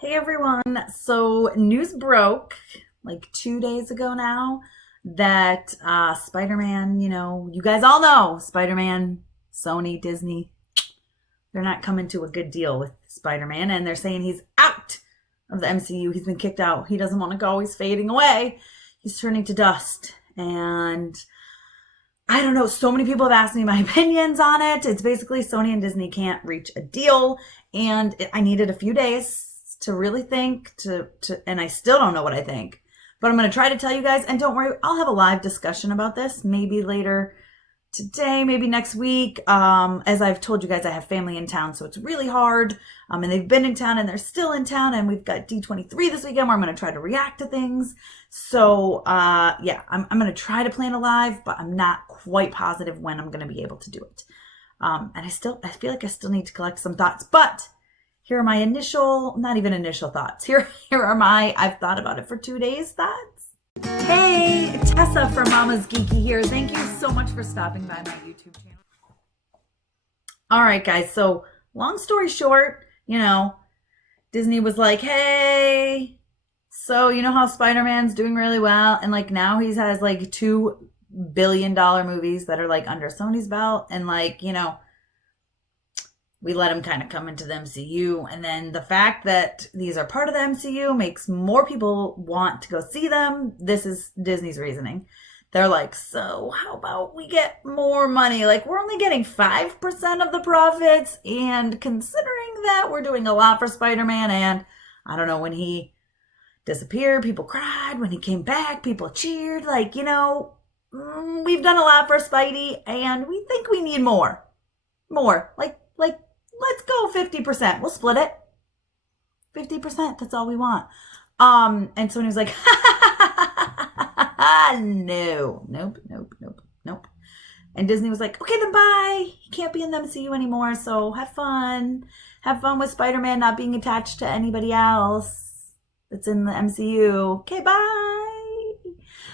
Hey everyone. So news broke like 2 days ago now that Spider-Man, you guys all know Spider-Man, Sony, Disney, they're not coming to a good deal with Spider-Man, and they're saying he's out of the MCU. He's been kicked out. He doesn't want to go. He's fading away. He's turning to dust. And I don't know. So many people have asked me my opinions on it. It's basically Sony and Disney can't reach a deal, and I needed a few days to really think and I still don't know what I think. But I'm going to try to tell you guys, and don't worry, I'll have a live discussion about this maybe later today, maybe next week. As I've told you guys, I have family in town, so it's really hard. And they've been in town and they're still in town, and we've got D23 this weekend where I'm going to try to react to things. So, yeah, I'm going to try to plan a live, but I'm not quite positive when I'm going to be able to do it. And I feel like I still need to collect some thoughts, but here are my not even initial thoughts. Here are I've thought about it for 2 days thoughts. Hey, Tessa from Mama's Geeky here. Thank you so much for stopping by my YouTube channel. All right, guys. So long story short, Disney was like, hey, so you know how Spider-Man's doing really well, and like now he has like $2 billion movies that are like under Sony's belt, and like, we let him kind of come into the MCU. And then the fact that these are part of the MCU makes more people want to go see them. This is Disney's reasoning. They're like, so how about we get more money? Like, we're only getting 5% of the profits. And considering that we're doing a lot for Spider-Man, and I don't know, when he disappeared, people cried. When he came back, people cheered. Like, we've done a lot for Spidey, and we think we need more. Like, let's go 50%. We'll split it. 50%, that's all we want. And so he was like, no, nope. And Disney was like, okay, then bye. He can't be in the MCU anymore, so have fun. Have fun with Spider-Man not being attached to anybody else that's in the MCU. Okay, bye.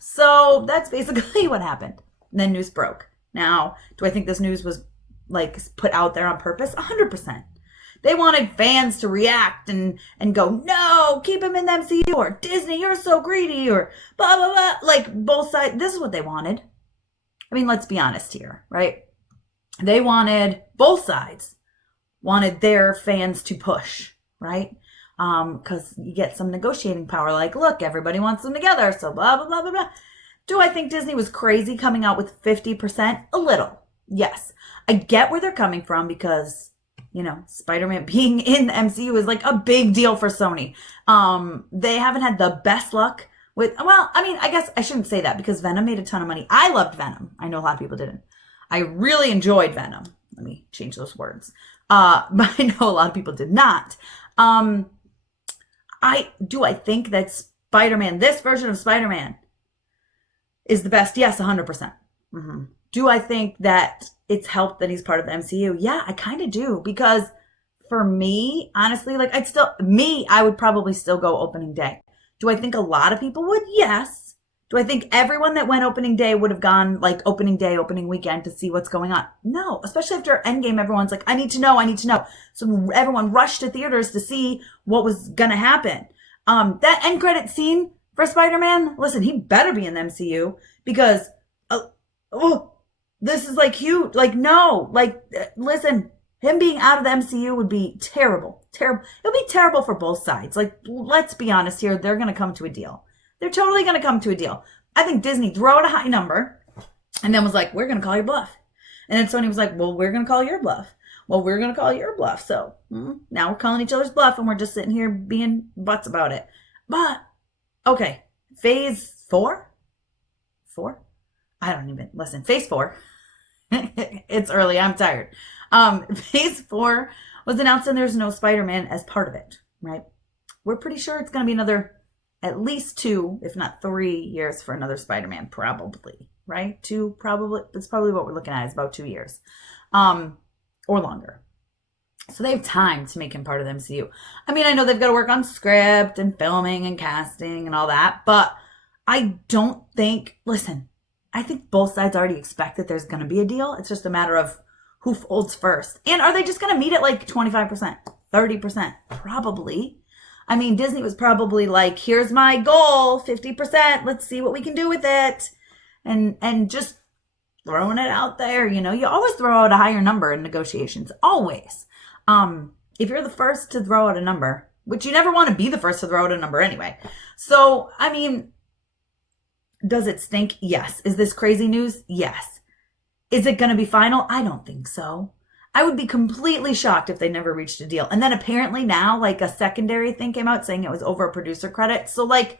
So that's basically what happened. And then news broke. Now, do I think this news was like put out there on purpose? 100%. They wanted fans to react and go, no, keep him in the MCU, or Disney, you're so greedy, or blah, blah, blah. Like, both sides, this is what they wanted. I mean, let's be honest here, right? Both sides wanted their fans to push, right? Because you get some negotiating power, like, look, everybody wants them together, so blah, blah, blah, blah, blah. Do I think Disney was crazy coming out with 50%? A little. Yes, I get where they're coming from, because, Spider-Man being in the MCU is like a big deal for Sony. They haven't had the best luck with, well, I mean, I guess I shouldn't say that, because Venom made a ton of money. I loved Venom. I know a lot of people didn't. I really enjoyed Venom. Let me change those words. But I know a lot of people did not. I think that Spider-Man, this version of Spider-Man, is the best? Yes, 100%. Mm-hmm. Do I think that it's helped that he's part of the MCU? Yeah, I kind of do. Because for me, honestly, like I would probably still go opening day. Do I think a lot of people would? Yes. Do I think everyone that went opening day would have gone like opening day, opening weekend to see what's going on? No, especially after Endgame, everyone's like, I need to know. So everyone rushed to theaters to see what was going to happen. That end credit scene for Spider-Man, listen, he better be in the MCU, because, this is like huge. Like, no, like, listen, him being out of the MCU would be terrible. It would be terrible for both sides. Like, let's be honest here. They're going to come to a deal. They're totally going to come to a deal. I think Disney threw out a high number and then was like, we're going to call your bluff. And then Sony was like, well, we're going to call your bluff. Well, we're going to call your bluff. So now we're calling each other's bluff, and we're just sitting here being butts about it. But, okay, phase 4? I don't even, listen, phase 4. It's early. I'm tired. Phase 4 was announced, and there's no Spider-Man as part of it, right? We're pretty sure it's going to be another, at least 2, if not 3 years for another Spider-Man, probably, right? 2, probably. That's probably what we're looking at, is about 2 years, or longer. So they have time to make him part of the MCU. I mean, I know they've got to work on script and filming and casting and all that, but I don't think, listen, I think both sides already expect that there's going to be a deal. It's just a matter of who folds first. And are they just going to meet at like 25%, 30%? Probably. I mean, Disney was probably like, here's my goal, 50%. Let's see what we can do with it. And just throwing it out there. You know, you always throw out a higher number in negotiations. Always. If you're the first to throw out a number, which you never want to be the first to throw out a number anyway. So, I mean, does it stink? Yes. Is this crazy news? Yes. Is it going to be final? I don't think so. I would be completely shocked if they never reached a deal. And then apparently now, like, a secondary thing came out saying it was over a producer credit. So, like,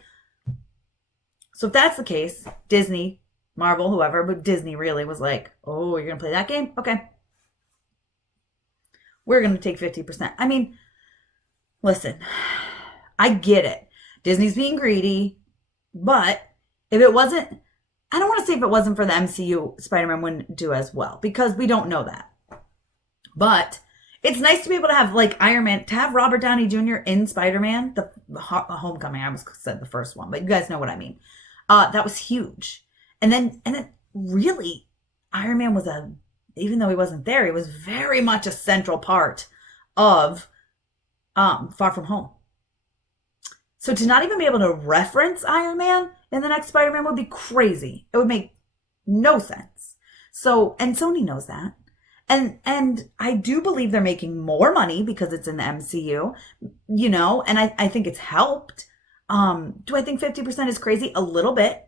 so if that's the case, Disney, Marvel, whoever, but Disney really was like, oh, you're going to play that game? Okay. We're going to take 50%. I mean, listen, I get it. Disney's being greedy, but if it wasn't, I don't want to say if it wasn't for the MCU, Spider-Man wouldn't do as well, because we don't know that. But it's nice to be able to have, like, Iron Man, to have Robert Downey Jr. in Spider-Man, the Homecoming, I almost said the first one, but you guys know what I mean. That was huge. And then really, Iron Man was even though he wasn't there, he was very much a central part of Far From Home. So to not even be able to reference Iron Man in the next Spider-Man would be crazy. It would make no sense. So, and Sony knows that. And I do believe they're making more money because it's in the MCU, you know, and I think it's helped. Do I think 50% is crazy? A little bit.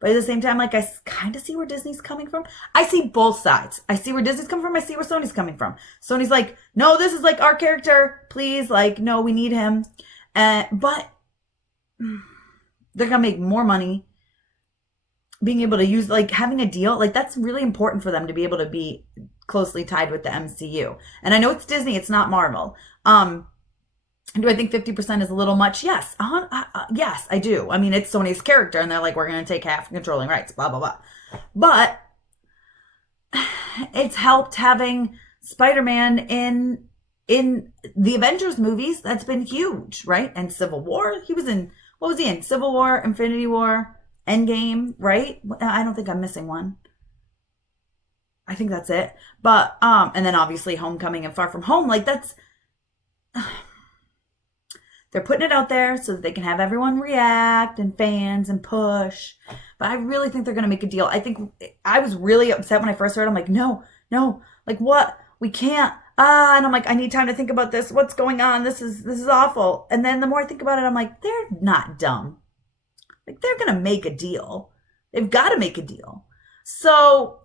But at the same time, like, I kind of see where Disney's coming from. I see both sides. I see where Disney's coming from. I see where Sony's coming from. Sony's like, no, this is like our character. Please, like, no, we need him. But they're going to make more money being able to use, like, having a deal. Like, that's really important for them to be able to be closely tied with the MCU. And I know it's Disney. It's not Marvel. Do I think 50% is a little much? Yes. Yes, I do. I mean, it's Sony's character, and they're like, we're going to take half controlling rights, blah, blah, blah. But it's helped having Spider-Man in the Avengers movies. That's been huge, right? And Civil War. He was in, what was he in? Civil War, Infinity War, Endgame, right? I don't think I'm missing one. I think that's it. But, and then obviously Homecoming and Far From Home. Like, that's... They're putting it out there so that they can have everyone react and fans and push. But I really think they're going to make a deal. I think I was really upset when I first heard it. I'm like, no, like what? We can't. And I'm like, I need time to think about this. What's going on? This is awful. And then the more I think about it, I'm like, they're not dumb. Like, they're going to make a deal. They've got to make a deal. So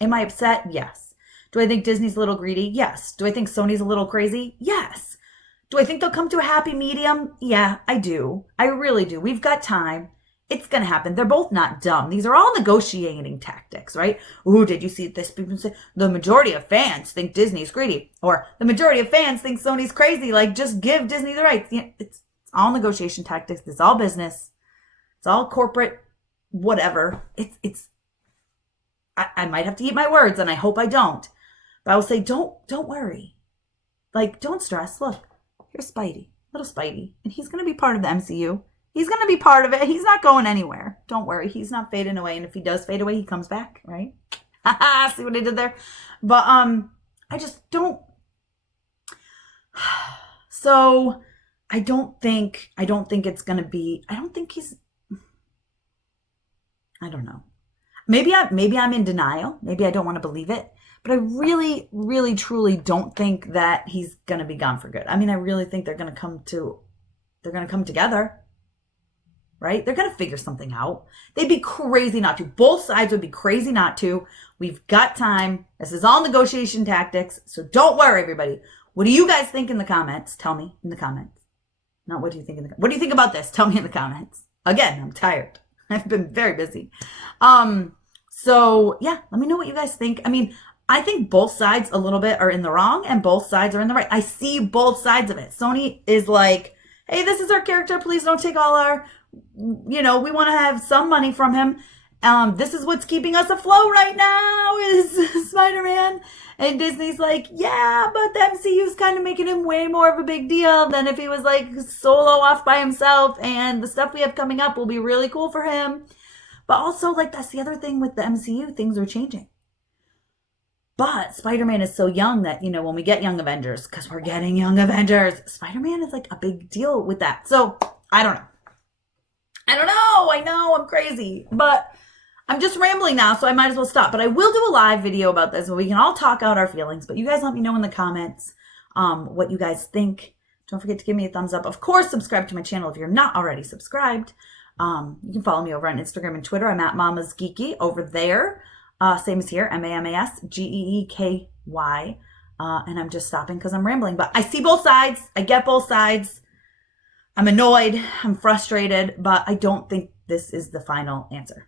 am I upset? Yes. Do I think Disney's a little greedy? Yes. Do I think Sony's a little crazy? Yes. Do I think they'll come to a happy medium? Yeah, I do. I really do. We've got time. It's going to happen. They're both not dumb. These are all negotiating tactics, right? Ooh, did you see this? People say the majority of fans think Disney's greedy, or the majority of fans think Sony's crazy. Like, just give Disney the rights. It's all negotiation tactics. It's all business. It's all corporate, whatever. I might have to eat my words, and I hope I don't. But I will say, don't worry. Like, don't stress. Look. Here's Spidey, little Spidey, and he's going to be part of the MCU. He's going to be part of it. He's not going anywhere. Don't worry. He's not fading away. And if he does fade away, he comes back, right? See what I did there? But I just don't. So I don't think it's going to be, I don't think he's, I don't know. Maybe I'm in denial. Maybe I don't want to believe it. But I really, really, truly don't think that he's going to be gone for good. I mean, I really think they're going to come together, right? They're going to figure something out. They'd be crazy not to. Both sides would be crazy not to. We've got time. This is all negotiation tactics. So don't worry, everybody. What do you guys think in the comments? Tell me in the comments. Not what do you think what do you think about this? Tell me in the comments. Again, I'm tired. I've been very busy. So yeah, let me know what you guys think. I mean, I think both sides a little bit are in the wrong and both sides are in the right. I see both sides of it. Sony is like, hey, this is our character. Please don't take all our, we want to have some money from him. This is what's keeping us afloat right now is Spider-Man. And Disney's like, yeah, but the MCU's kind of making him way more of a big deal than if he was like solo off by himself. And the stuff we have coming up will be really cool for him. But also, like, that's the other thing with the MCU. Things are changing. But Spider-Man is so young that, you know, when we get Young Avengers, because we're getting Young Avengers, Spider-Man is like a big deal with that. So I don't know. I know I'm crazy, but I'm just rambling now, so I might as well stop. But I will do a live video about this where we can all talk out our feelings. But you guys let me know in the comments what you guys think. Don't forget to give me a thumbs up. Of course, subscribe to my channel if you're not already subscribed. You can follow me over on Instagram and Twitter. I'm at Mama's Geeky over there. Same as here, MAMASGEEKY. And I'm just stopping because I'm rambling. But I see both sides. I get both sides. I'm annoyed. I'm frustrated. But I don't think this is the final answer.